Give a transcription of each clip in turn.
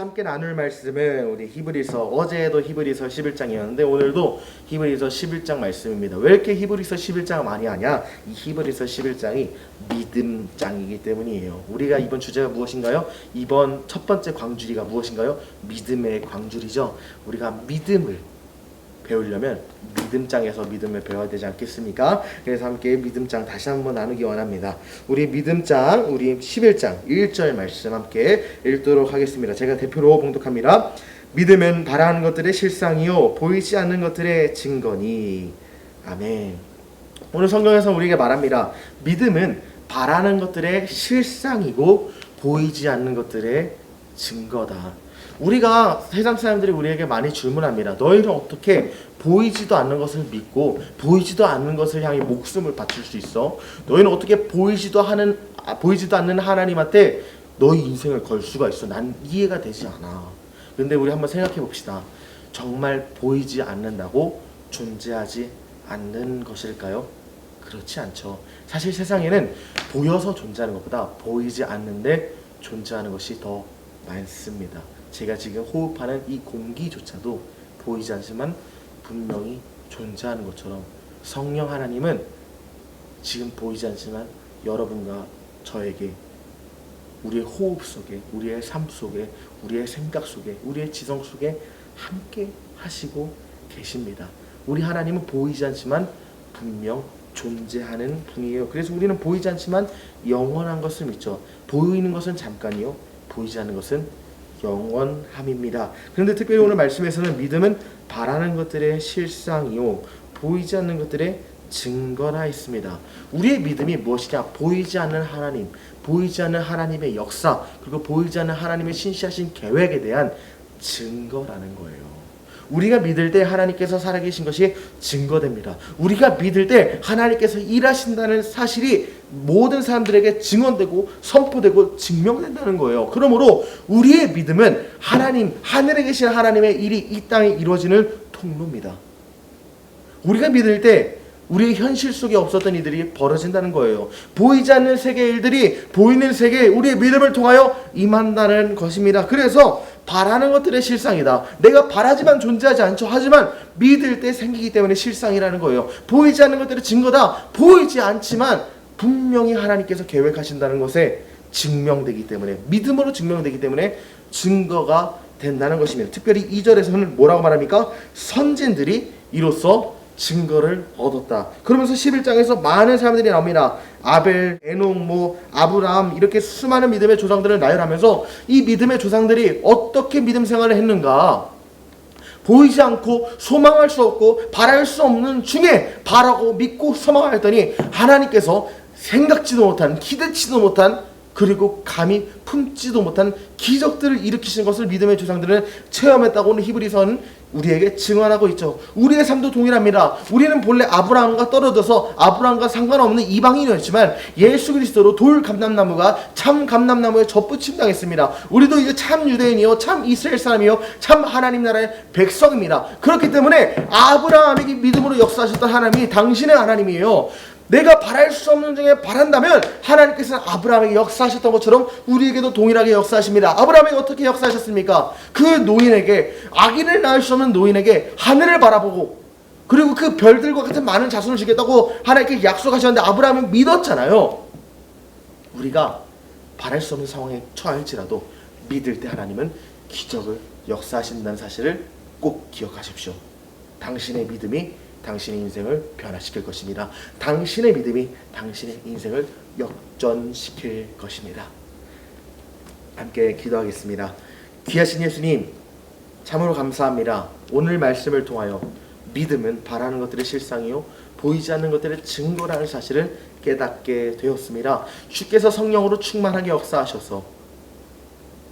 함께 나눌 말씀은 우리 히브리서, 어제도 히브리서 11장이었는데 오늘도 히브리서 11장 말씀입니다. 왜 이렇게 히브리서 11장을 많이 하냐? 이 히브리서 11장이 믿음장이기 때문이에요. 우리가 이번 주제가 무엇인가요? 이번 첫 번째 광주리가 무엇인가요? 믿음의 광주리죠. 우리가 믿음을 배우려면 믿음장에서 믿음을 배워야 되지 않겠습니까? 그래서 함께 믿음장 다시 한번 나누기 원합니다. 우리 믿음장, 우리 11장 1절 말씀 함께 읽도록 하겠습니다. 제가 대표로 봉독합니다. 믿음은 바라는 것들의 실상이요 보이지 않는 것들의 증거니. 아멘. 오늘 성경에서 우리에게 말합니다. 믿음은 바라는 것들의 실상이고 보이지 않는 것들의 증거다. 우리가 세상 사람들이 우리에게 많이 질문합니다. 너희는 어떻게 보이지도 않는 것을 믿고 보이지도 않는 것을 향해 목숨을 바칠 수 있어? 너희는 어떻게 보이지도 않는 하나님한테 너희 인생을 걸 수가 있어? 난 이해가 되지 않아. 근데 우리 한번 생각해 봅시다. 정말 보이지 않는다고 존재하지 않는 것일까요? 그렇지 않죠. 사실 세상에는 보여서 존재하는 것보다 보이지 않는데 존재하는 것이 더 많습니다. 제가 지금 호흡하는 이 공기조차도 보이지 않지만 분명히 존재하는 것처럼 성령 하나님은 지금 보이지 않지만 여러분과 저에게 우리의 호흡 속에, 우리의 삶 속에, 우리의 생각 속에, 우리의 지성 속에 함께 하시고 계십니다. 우리 하나님은 보이지 않지만 분명 존재하는 분이에요. 그래서 우리는 보이지 않지만 영원한 것을 믿죠. 보이는 것은 잠깐이요, 보이지 않는 것은 영원함입니다. 그런데 특별히 오늘 말씀에서는 믿음은 바라는 것들의 실상이요 보이지 않는 것들의 증거라 있습니다. 우리의 믿음이 무엇이냐? 보이지 않는 하나님, 보이지 않는 하나님의 역사, 그리고 보이지 않는 하나님의 신실하신 계획에 대한 증거라는 거예요. 우리가 믿을 때 하나님께서 살아계신 것이 증거됩니다. 우리가 믿을 때 하나님께서 일하신다는 사실이 모든 사람들에게 증언되고 선포되고 증명된다는 거예요. 그러므로 우리의 믿음은 하나님, 하늘에 계신 하나님의 일이 이 땅에 이루어지는 통로입니다. 우리가 믿을 때 우리의 현실 속에 없었던 일들이 벌어진다는 거예요. 보이지 않는 세계의 일들이 보이는 세계에 우리의 믿음을 통하여 임한다는 것입니다. 그래서 바라는 것들의 실상이다. 내가 바라지만 존재하지 않죠. 하지만 믿을 때 생기기 때문에 실상이라는 거예요. 보이지 않는 것들의 증거다. 보이지 않지만 분명히 하나님께서 계획하신다는 것에 증명되기 때문에, 믿음으로 증명되기 때문에 증거가 된다는 것입니다. 특별히 2절에서는 뭐라고 말합니까? 선진들이 이로써 증거를 얻었다. 그러면서 11장에서 많은 사람들이 나옵니다. 아벨, 에녹, 아브라함, 이렇게 수많은 믿음의 조상들을 나열하면서 이 믿음의 조상들이 어떻게 믿음 생활을 했는가? 보이지 않고 소망할 수 없고 바랄 수 없는 중에 바라고 믿고 소망하였더니 하나님께서 생각지도 못한, 기대치도 못한, 그리고 감히 품지도 못한 기적들을 일으키신 것을 믿음의 조상들은 체험했다고 오늘 히브리서는 우리에게 증언하고 있죠. 우리의 삶도 동일합니다. 우리는 본래 아브라함과 떨어져서 아브라함과 상관없는 이방인이었지만 예수 그리스도로 돌 감람나무가 참 감람나무에 접붙임 당했습니다. 우리도 이제 참 유대인이요, 참 이스라엘 사람이요, 참 하나님 나라의 백성입니다. 그렇기 때문에 아브라함에게 믿음으로 역사하셨던 하나님이 당신의 하나님이에요. 내가 바랄 수 없는 중에 바란다면 하나님께서는 아브라함에게 역사하셨던 것처럼 우리에게도 동일하게 역사하십니다. 아브라함에게 어떻게 역사하셨습니까? 그 노인에게, 아기를 낳을 수 없는 노인에게 하늘을 바라보고 그리고 그 별들과 같은 많은 자손을 주겠다고 하나님께 약속하셨는데 아브라함은 믿었잖아요. 우리가 바랄 수 없는 상황에 처할지라도 믿을 때 하나님은 기적을 역사하신다는 사실을 꼭 기억하십시오. 당신의 믿음이 당신의 인생을 변화시킬 것입니다. 당신의 믿음이 당신의 인생을 역전시킬 것입니다. 함께 기도하겠습니다. 귀하신 예수님, 참으로 감사합니다. 오늘 말씀을 통하여 믿음은 바라는 것들의 실상이요 보이지 않는 것들의 증거라는 사실을 깨닫게 되었습니다. 주께서 성령으로 충만하게 역사하셔서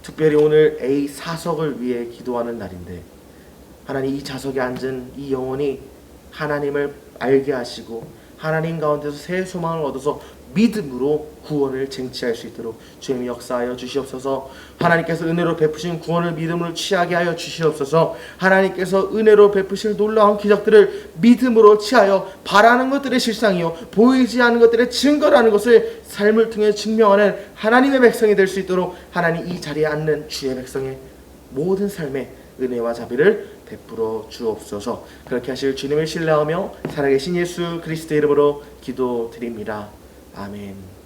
특별히 오늘 A 사석을 위해 기도하는 날인데 하나님, 이 좌석에 앉은 이 영혼이 하나님을 알게 하시고 하나님 가운데서 새 소망을 얻어서 믿음으로 구원을 쟁취할 수 있도록 주님이 역사하여 주시옵소서. 하나님께서 은혜로 베푸신 구원을 믿음으로 취하게 하여 주시옵소서. 하나님께서 은혜로 베푸실 놀라운 기적들을 믿음으로 취하여 바라는 것들의 실상이요 보이지 않는 것들의 증거라는 것을 삶을 통해 증명하는 하나님의 백성이 될 수 있도록 하나님 이 자리에 앉는 주의 백성의 모든 삶에 은혜와 자비를 베풀어 주옵소서. 그렇게 하실 주님을 신뢰하며 살아계신 예수 그리스도의 이름으로 기도드립니다. 아멘.